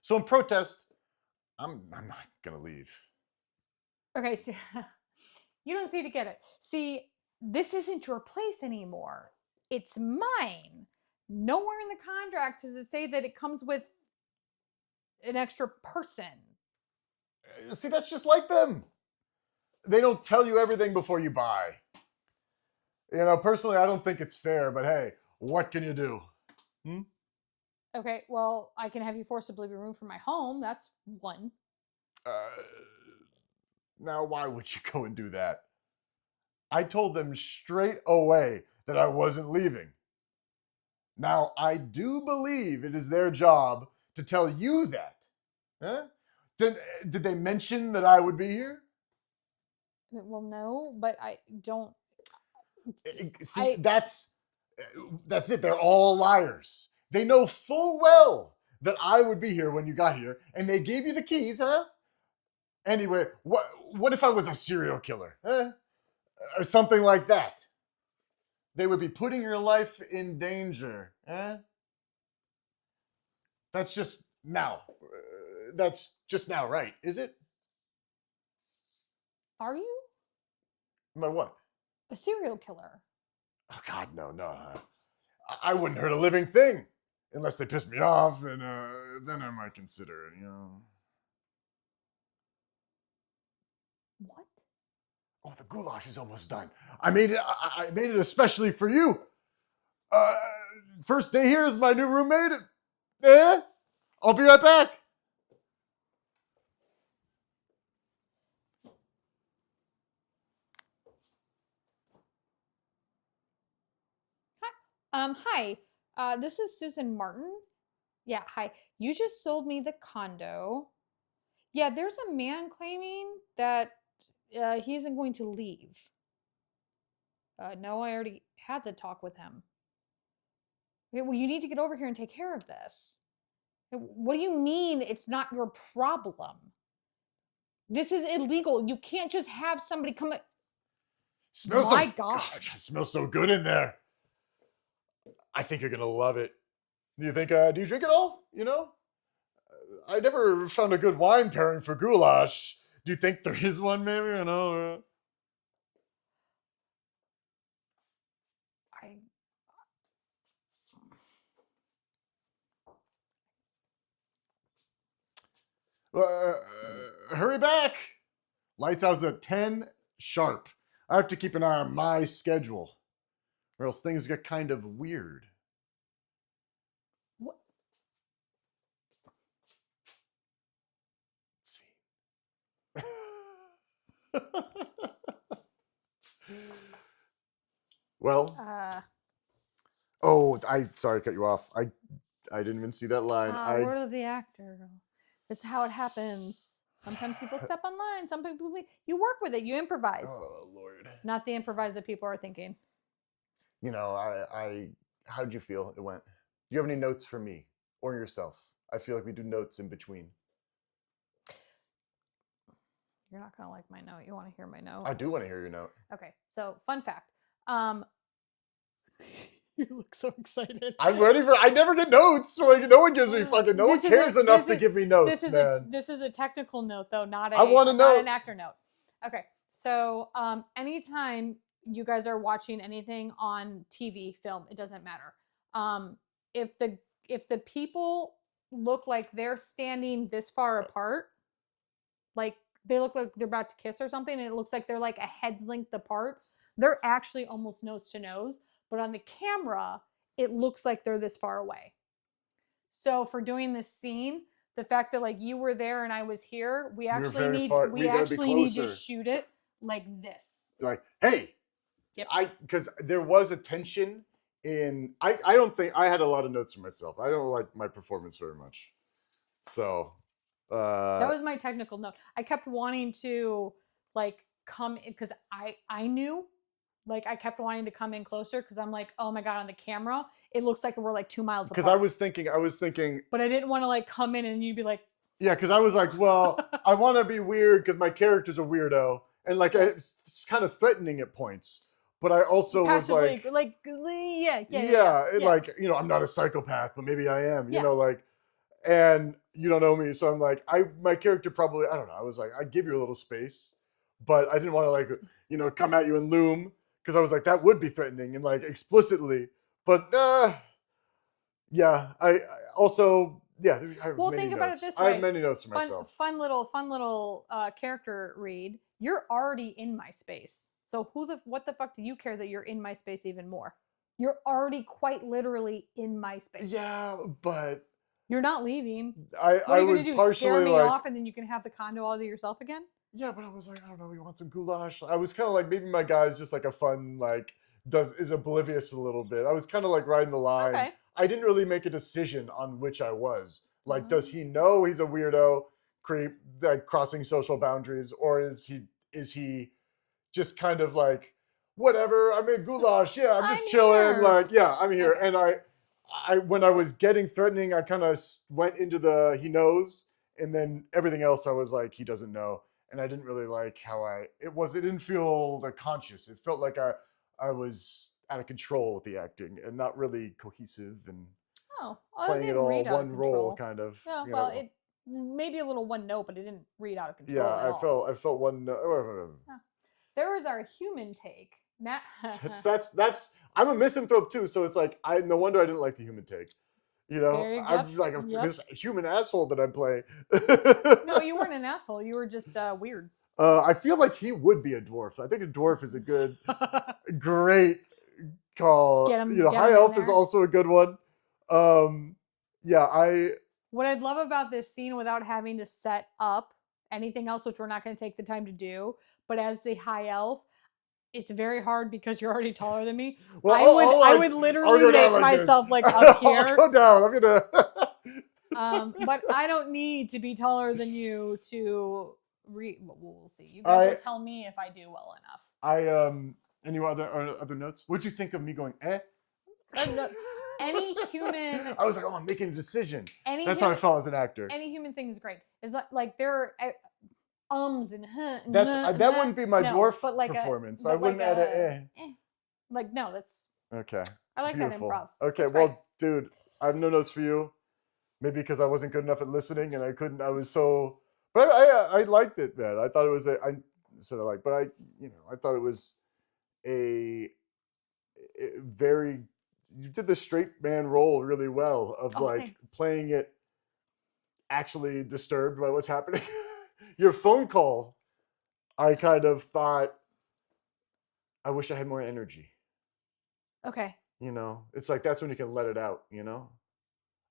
So in protest, I'm not gonna leave. Okay, so you don't see to get it. See, this isn't your place anymore. It's mine. Nowhere in the contract does it say that it comes with an extra person. See, that's just like them. They don't tell you everything before you buy. Personally, I don't think it's fair, but hey, what can you do? Okay, well, I can have you forcibly removed from my home. That's one. Now, why would you go and do that? I told them straight away that I wasn't leaving. Now, I do believe it is their job to tell you that. Huh? Did they mention that I would be here? Well, no, but I don't. See, that's it. They're all liars. They know full well that I would be here when you got here, and they gave you the keys, huh? Anyway, what if I was a serial killer, huh? Or something like that? They would be putting your life in danger, huh? That's just now. That's just now, right? Is it? Are you My what? a serial killer? Oh God, no. I wouldn't hurt a living thing unless they pissed me off, and then I might consider it. What? Oh, the goulash is almost done. I made it. I made it especially for you. Uh, First day here is my new roommate. I'll be right back. Hi. This is Susan Martin. Yeah, hi. You just sold me the condo. Yeah, there's a man claiming that he isn't going to leave. No, I already had the talk with him. Okay, well, you need to get over here and take care of this. What do you mean it's not your problem? This is illegal. You can't just have somebody come. Smells My so. God. Gosh, it smells so good in there. I think you're gonna love it. Do you think? Do you drink it all? I never found a good wine pairing for goulash. Do you think there is one? Maybe I know. I Hurry back! Lights out at 10 sharp. I have to keep an eye on my schedule, or else things get kind of weird. what? Let's see. Well, oh, I sorry to cut you off. I didn't even see that line. Word of the actor. That's how it happens. Sometimes people step on lines. Some people you work with it. You improvise. Oh Lord. Not the improvise that people are thinking. I how did you feel it went? Do you have any notes for me or yourself? I feel like we do notes in between. You're not gonna like my note. You want to hear my note? I do want to hear your note. Okay. So, fun fact. You look so excited. I'm ready for. I never get notes. So like, no one gives me fucking. No one cares enough to give me notes, man. This is a technical note, though, not I want to know. not an actor note. Okay. So, anytime you guys are watching anything on TV, film, it doesn't matter. If the people look like they're standing this far apart, like they look like they're about to kiss or something, and it looks like they're like a head's length apart, they're actually almost nose to nose. But on the camera, it looks like they're this far away. So for doing this scene, the fact that like you were there and I was here, we actually need to shoot it like this. Like, hey, yep. Because there was a tension in. I don't think I had a lot of notes for myself. I don't like my performance very much. So that was my technical note. I kept wanting to like come in because I knew. Like I kept wanting to come in closer because I'm like, oh my God, on the camera, it looks like we're like 2 miles apart. Because I was thinking, but I didn't want to like come in and you'd be like, yeah, because I was like, well, I want to be weird because my character's a weirdo, and like yes. it's kind of threatening at points. But I also passively, was like, like I'm not a psychopath, but maybe I am. You know, like, and you don't know me, so I'm like, my character probably, I don't know. I was like, I give you a little space, but I didn't want to like come at you and loom. Because I was like, that would be threatening and like explicitly, but yeah. I also I have well, many think notes. about it this way. I have many notes for myself. Fun little character read. You're already in my space, so what the fuck do you care that you're in my space even more? You're already quite literally in my space. Yeah, but you're not leaving. What are you gonna do? Scare me off, and then you can have the condo all to yourself again? Yeah, but I was like, I don't know, you want some goulash? I was kind of like, maybe my guy's just like a fun, like, is oblivious a little bit. I was kind of like riding the line. Okay. I didn't really make a decision on which I was. Like, does Oh. he know he's a weirdo creep, like crossing social boundaries, or is he just kind of like, whatever, I'm in goulash, yeah, I'm just I'm chilling, here. like, yeah, I'm here. Okay. And I when I was getting threatening, I kind of went into the he knows, and then everything else I was like, he doesn't know. And I didn't really like how it didn't feel like conscious. It felt like I was out of control with the acting and not really cohesive and Oh, it playing it didn't all read out of one role control. kind of, Yeah, you well, know. it maybe a little one note, but it didn't read out of Yeah, control at all. I felt one. Huh. There was our human take. Matt. That's I'm a misanthrope too, so it's like I no wonder I didn't like the human take. You know, There you go. I'm like Yep. this human asshole that I'm playing. No, you weren't an asshole. You were just weird. I feel like he would be a dwarf. I think a dwarf is a great call. Get him. You know, Get high him in elf is there. also a good one. Yeah, What I'd love about this scene, without having to set up anything else, which we're not going to take the time to do, but as the high elf, it's very hard because you're already taller than me. well, I would I'll literally go down make like this. myself like up I'll here. go down. I'm gonna. But I don't need to be taller than you to read. We'll see. You guys will tell me if I do well enough. Any other notes? What'd you think of me going? Any human. I was like, oh, I'm making a decision. Any That's human, how I felt as an actor. Any human thing is great. It's like there are ums and That wouldn't be my dwarf but like performance. but I wouldn't like add a. Like no, that's Okay. I like Beautiful. that improv. Okay, That's well, great. dude, I have no notes for you. Maybe because I wasn't good enough at listening and I couldn't. I was so, but I liked it, man. I thought it was I sort of like, but I thought it was a very. You did the straight man role really well of Oh, like thanks. playing it actually disturbed by what's happening. Your phone call, I kind of thought, I wish I had more energy. Okay. You know, it's like that's when you can let it out. You know,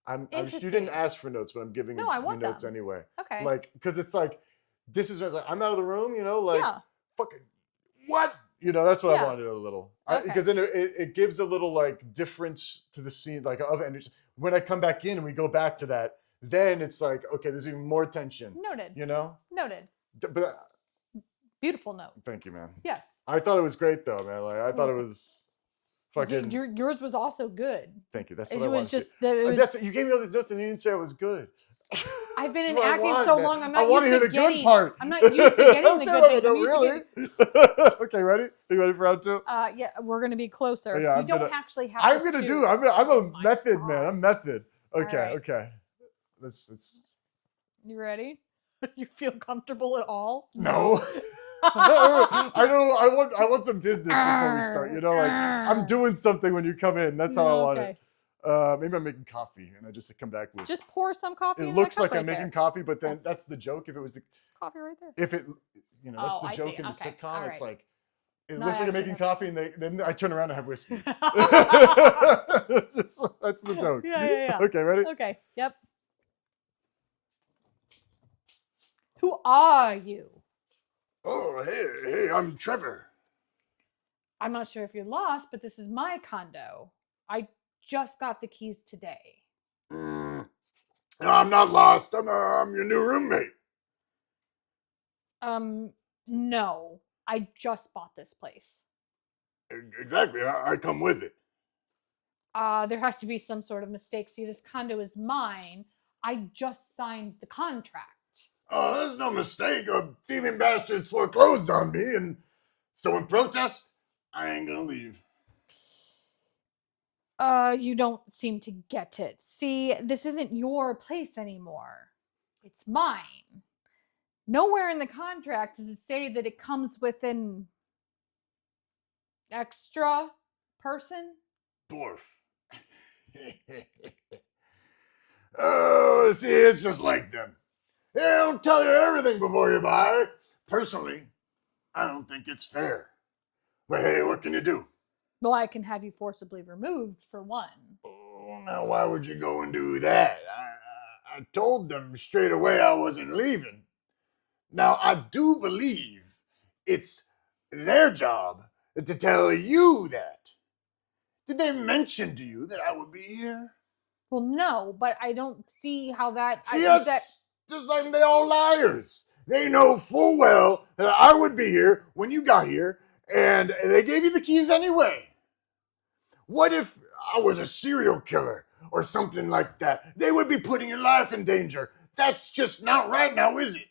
you didn't Interesting. ask for notes, but I'm giving No, I you want notes them. anyway. Okay. Like, because it's like this is like I'm out of the room. You know, like Yeah. fucking what? You know, that's what I Yeah. wanted a little. Okay. Because then it gives a little like difference to the scene, like of energy. When I come back in and we go back to that, then it's like okay, there's even more tension. Noted. You know. Noted. But Beautiful note. thank you, man. Yes. I thought it was great though, man. Like I thought it was fucking. Yours was also good. Thank you. That's It what I was wanted to just see. that it was. That's you gave me all these notes and you didn't say it was good. I've been That's in what I acting want, so man. long. I'm I not want to hear used the to good getting. part. I'm not used to getting the good things. I'm used to really? Okay, ready? Are you ready for round two? Yeah, we're gonna be closer. Oh, yeah, you don't actually have. I'm to gonna stew. do. I'm Oh a my method God. man. I'm method. Okay, right. okay. Let's. You ready? You feel comfortable at all? No. I don't. I want some business before we start. You know, like I'm doing something when you come in. That's how I want it. Maybe I'm making coffee and I just come back with. Just pour some coffee. It in looks that cup like I'm right making there. coffee, but then that's the joke. If it was, It's coffee right there. if it, that's Oh, the I joke see. in the Okay. sitcom. All It's right. like it Not looks like I'm actually making coffee, and then I turn around and have whiskey. That's the joke. Yeah. Okay, ready? Okay. Yep. Who are you? Oh, hey, I'm Trevor. I'm not sure if you're lost, but this is my condo. I just got the keys today. No, I'm not lost. I'm your new roommate. No. I just bought this place. Exactly. I come with it. There has to be some sort of mistake. See, this condo is mine. I just signed the contract. Oh, there's no mistake. Thieving bastards foreclosed on me, and so in protest, I ain't gonna leave. You don't seem to get it. See, this isn't your place anymore. It's mine. Nowhere in the contract does it say that it comes with an extra person. Dwarf. Oh, see, it's just like them. They don't tell you everything before you buy. Personally, I don't think it's fair. But hey, what can you do? Well, I can have you forcibly removed for one. Oh, now why would you go and do that? I told them straight away I wasn't leaving. Now, I do believe it's their job to tell you that. Did they mention to you that I would be here? Well, no, but I don't see how that. See, is that's just like they all liars. They know full well that I would be here when you got here, and they gave you the keys anyway. What if I was a serial killer or something like that? They would be putting your life in danger. That's just not right now, is it?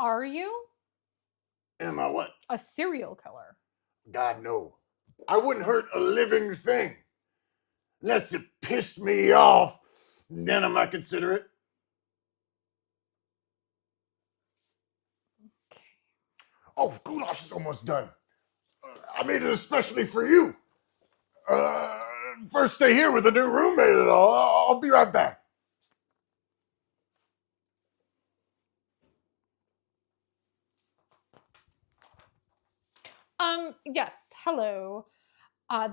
Are you Am I what? a serial killer? God, no. I wouldn't hurt a living thing. Unless it pissed me off, then I might consider it. Oh, goulash is almost done. I made it especially for you. First day here with a new roommate and all. I'll be right back. Yes. Hello.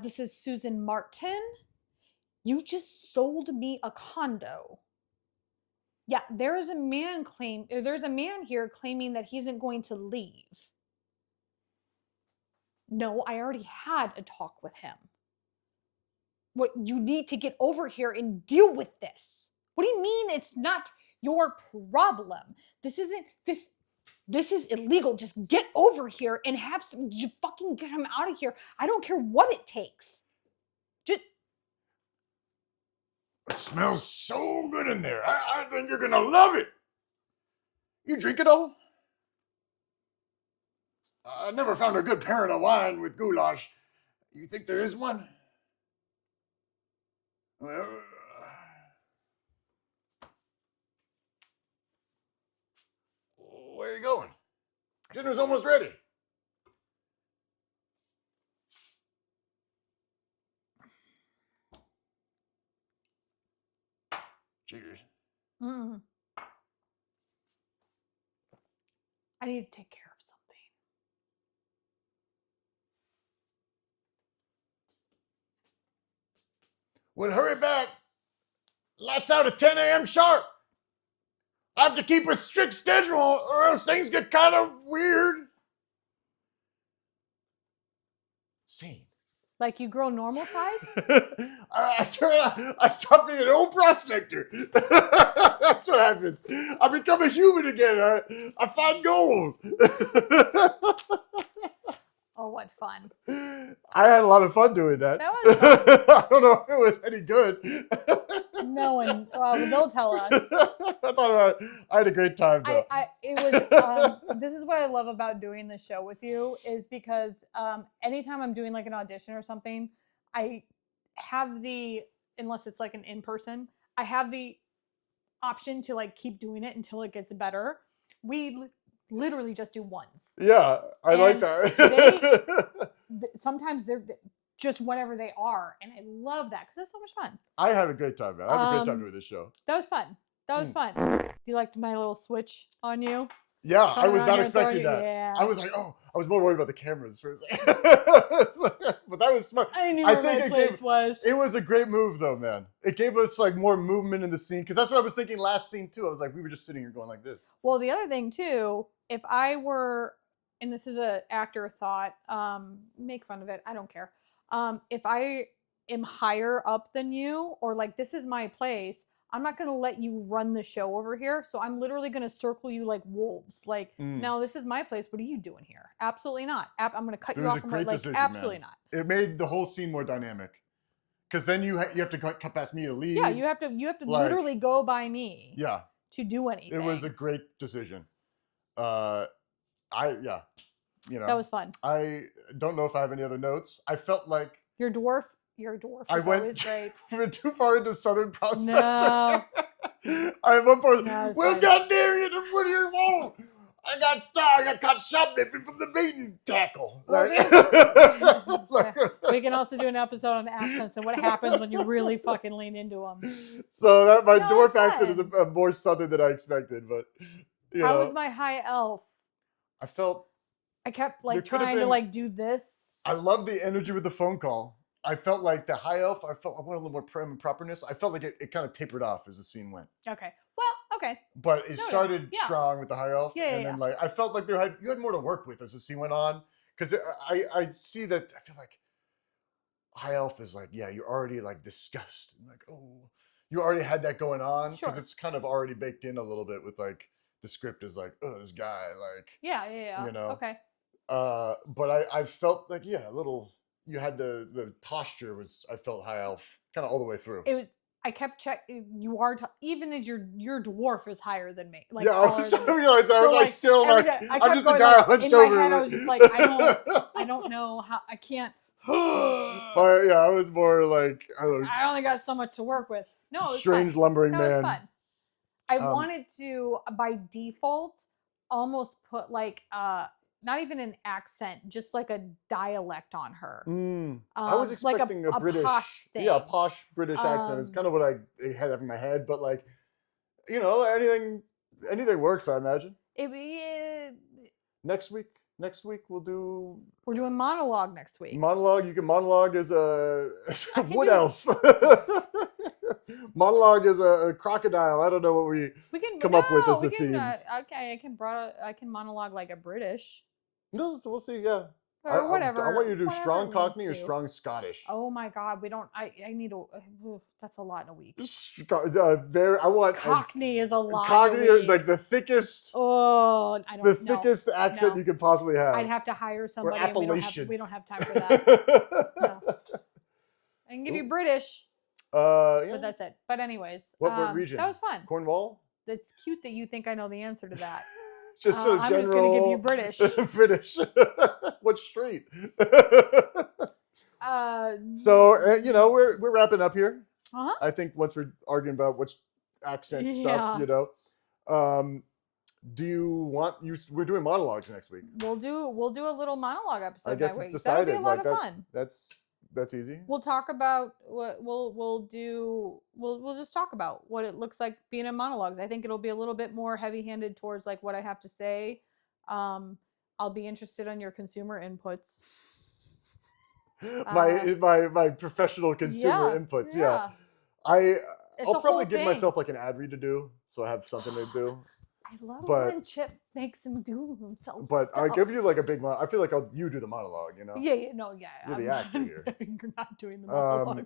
This is Susan Martin. You just sold me a condo. Yeah, there's a man here claiming that he isn't going to leave. No, I already had a talk with him. What, you need to get over here and deal with this. What do you mean it's not your problem? This is illegal. Just get over here and just fucking get him out of here. I don't care what it takes. Just It smells so good in there. I think you're gonna love it. You drink it all? I never found a good pairing of wine with goulash. You think there is one? Well, where are you going? Dinner's almost ready. Cheers. I need to take care of something. Well, hurry back. Lights out at 10 a.m. sharp. I have to keep a strict schedule or else things get kind of weird. Scene. Like you grow normal size? I stopped being an old prospector. That's what happens. I become a human again. I find gold. Oh, what fun. I had a lot of fun doing that. That was fun. I don't know if it was any good. No one, they'll tell us. I thought I had a great time though. This is what I love about doing this show with you is because anytime I'm doing like an audition or something, I have unless it's like an in-person, I have the option to like keep doing it until it gets better. We literally just do ones. Yeah, I like that. Sometimes they're just whatever they are, and I love that because it's so much fun. I had a great time, man. I had a great time doing this show. That was fun. Fun. You liked my little switch on you? Yeah, I was around not here expecting throwing- that. yeah. I was like, oh, I was more worried about the cameras for a second. But that was smart. I knew I where think my it place gave- was. It was a great move though, man. It gave us like more movement in the scene because that's what I was thinking last scene too. I was like, we were just sitting here going like this. Well, the other thing too, if I were, and this is an actor thought, make fun of it. I don't care. If I am higher up than you, or like this is my place, I'm not gonna let you run the show over here. So I'm literally gonna circle you like wolves. Like, no, this is my place. What are you doing here? Absolutely not. I'm gonna cut It you was off a from my great like. decision, Absolutely man. not. It made the whole scene more dynamic because then you have to cut past me to leave. Yeah, you have to like- literally go by me. Yeah, To do anything. it was a great decision. That was fun. I don't know if I have any other notes. I felt like Your dwarf I is went always great. we went too far into Southern Prospect. No. I have one part. No, it's Well, fine. God damn you, the foot of your wall. I got caught shoplifting from the baiting tackle. Well, Like- We can also do an episode on accents and what happens when you really fucking lean into them. So that my No, dwarf it's accent is fine. a more Southern than I expected, but you How know, was my high elf? I felt I kept There like could have trying to been- like do this. I love the energy with the phone call. I felt like the high elf. I wanted a little more prim and properness. I felt like it kind of tapered off as the scene went. Okay. Well, okay. But it No, started yeah. strong with the high elf, Yeah, and yeah, then like I felt like you had more to work with as the scene went on because I see that. I feel like high elf is like, yeah, you're already like disgust, and like, oh, you already had that going on because Sure. it's kind of already baked in a little bit with like the script is like, oh, this guy, like, Yeah. you know. Okay. But I felt like, yeah, a little. You had the posture was, I felt high elf kind of all the way through. It was. I kept checking. You are even as your dwarf is higher than me. Like Yeah, I taller was than I me. realized that. I So, was like, still every like, day- I I'm kept just a going, guy like, hunched in my over. head, I was just like, I don't know how. I can't. Yeah, I was more like, I don't know, I only got so much to work with. No, it was strange fun. lumbering No, it's man. fun. I Um, wanted to, by default, almost put like not even an accent, just like a dialect on her. I was Like expecting a British, posh thing. yeah, a posh British accent. It's kind of what I had in my head, but like, you know, anything works, I imagine. Next week we'll do We're doing monologue next week. monologue. You can monologue as a I can wood do- elf. Monologue as a crocodile. I don't know what we We can come up with as we the can, themes. okay, I can monologue like a British No, so we'll see. Yeah, or whatever. I want you to do whatever strong it leads Cockney or to. strong Scottish. Oh my God, we don't. I need a. That's a lot in a week. I want Cockney is a lot. Cockney, in a or week. like the thickest. Oh, I The don't know. thickest accent No. you could possibly have. I'd have to hire somebody. And Appalachian. we don't have time for that. No. I can give you British, Yeah. but that's it. But anyways, What region? that was fun. Cornwall. It's cute that you think I know the answer to that. Just sort of I'm general. just gonna give you British. British. What street? Uh, So you know, we're wrapping up here. Uh-huh. I think once we're arguing about which accent Yeah. stuff, you know. Do you want you? We're doing monologues next week. We'll do a little monologue episode I guess that it's week. That'll be a decided. lot Like of that. fun. That's easy. We'll talk about what we'll just talk about what it looks like being in monologues. I think it'll be a little bit more heavy-handed towards like what I have to say. I'll be interested on your consumer inputs. My professional consumer inputs. Yeah. I'll probably give myself like an ad read to do, so I have something to do. I love when Chip makes him do himself. But stuff. I'll give you like a big. I feel like you do the monologue. You know. Yeah. You're the actor here. You're not doing the monologue.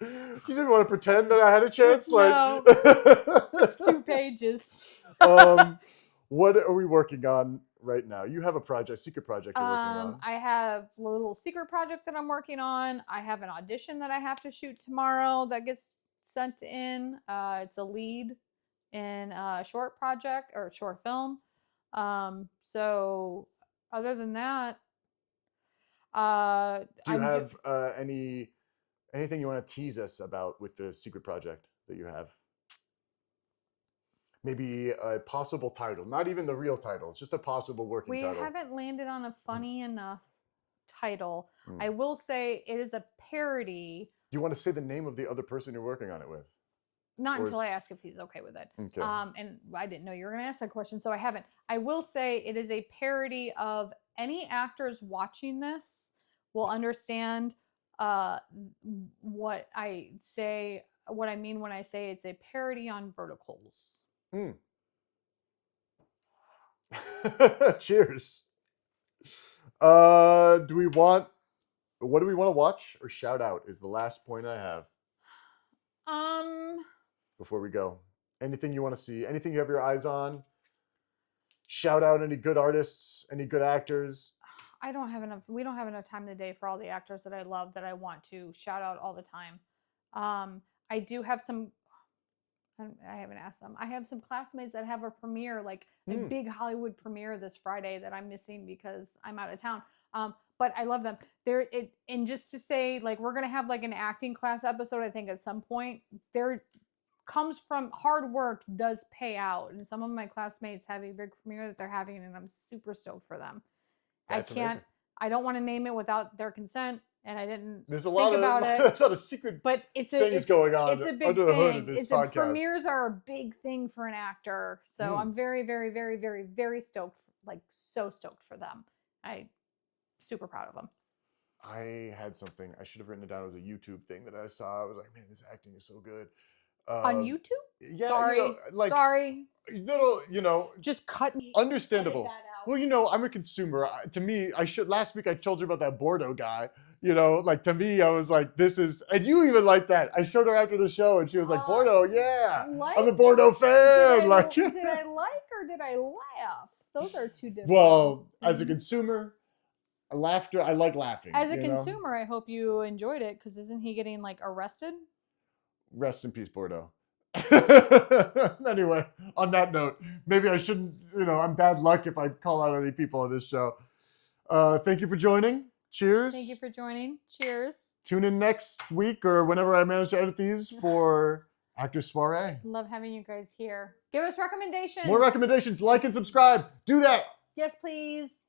You didn't want to pretend that I had a chance, No. like. It's 2 pages. What are we working on right now? You have a secret project you're working on. I have a little secret project that I'm working on. I have an audition that I have to shoot tomorrow that gets sent in. It's a lead in a short project or short film. So other than that, Do you have anything you want to tease us about with the secret project that you have? Maybe a possible title, not even the real title, just a possible working title. We haven't landed on a funny enough title. I will say it is a parody. Do you want to say the name of the other person you're working on it with? Not until I ask if he's okay with it. Okay. And I didn't know you were going to ask that question, so I haven't. I will say it is a parody of any actors watching this will understand what I say, what I mean when I say it's a parody on verticals. Cheers. What do we want to watch or shout out is the last point I have. Before we go, anything you want to see, anything you have your eyes on, shout out any good artists, any good actors. We don't have enough time in the day for all the actors that I love that I want to shout out all the time. I do have some, I haven't asked them. I have some classmates that have a premiere, like a big Hollywood premiere this Friday that I'm missing because I'm out of town. But I love them. And just to say, like, we're gonna have like an acting class episode, I think, at some point. There comes from hard work does pay out. And some of my classmates have a big premiere that they're having, and I'm super stoked for them. That's amazing. I don't want to name it without their consent, and I didn't There's a think lot about it. There's a lot of secret but things going on It's a big under the hood thing. of this podcast. Premieres are a big thing for an actor, so I'm very, very, very, very, very stoked. Like so stoked for them. I'm super proud of them. I had something I should have written it down as a YouTube thing that I saw. I was like, man, this acting is so good. On YouTube? Yeah, Sorry. you know, like Sorry. little, you know, Just cut me. understandable. Edit that out. Well, you know, I'm a consumer. To me, last week I told you about that Bordeaux guy. You know, like to me, I was like, this is, and you even like that. I showed her after the show, and she was like, Bordeaux, yeah, I'm a Like? Bordeaux fan. Did I Like, like or did I laugh? Those are two different. well, as a things. consumer, laughter, I like laughing. As a you know? consumer, I hope you enjoyed it because isn't he getting like arrested? Rest in peace, Bordeaux. Anyway, on that note, maybe I shouldn't, you know, I'm bad luck if I call out any people on this show. Thank you for joining. Cheers. Thank you for joining. Cheers. Tune in next week or whenever I manage to edit these for Actor Soiree. Love having you guys here. Give us recommendations. More recommendations. Like and subscribe. Do that. Yes, please.